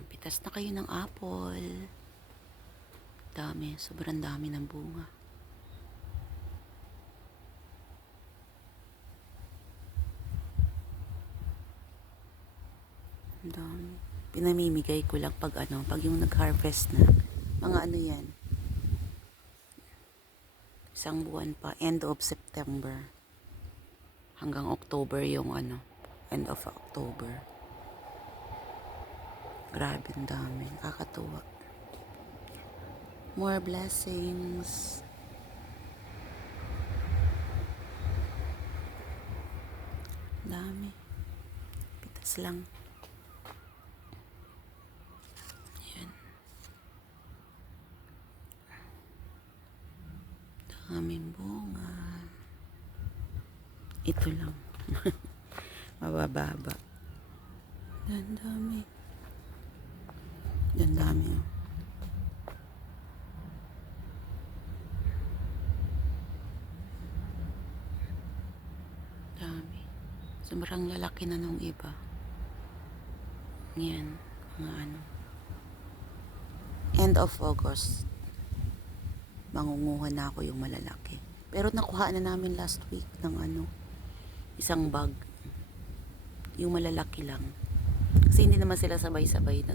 Pitas na kayo ng apple. Dami, sobrang dami ng bunga. Ang dami. Pinamimigay ko lang pag yung nag-harvest na. Mga yan. Isang buwan pa, end of September. Hanggang October yung end of October. Grabe, ang dami. Nakakatuwa. More blessings. Dami. Pitas lang. Yan. Daming bunga. Ito lang. Mabababa. Dan dami. Dan dami. Dami. Sobrang lalaki na nung iba. Yan. Mga End of August. Mangunguha na ako yung malalaki. Pero nakuha na namin last week ng isang bag. Yung malalaki lang. Kasi hindi naman sila sabay-sabay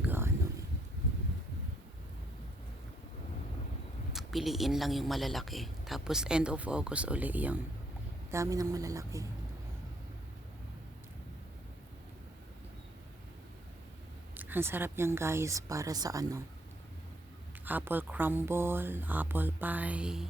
piliin lang yung malalaki. Tapos end of August uli yung dami ng malalaki. Ang sarap niyan guys para sa apple crumble, apple pie.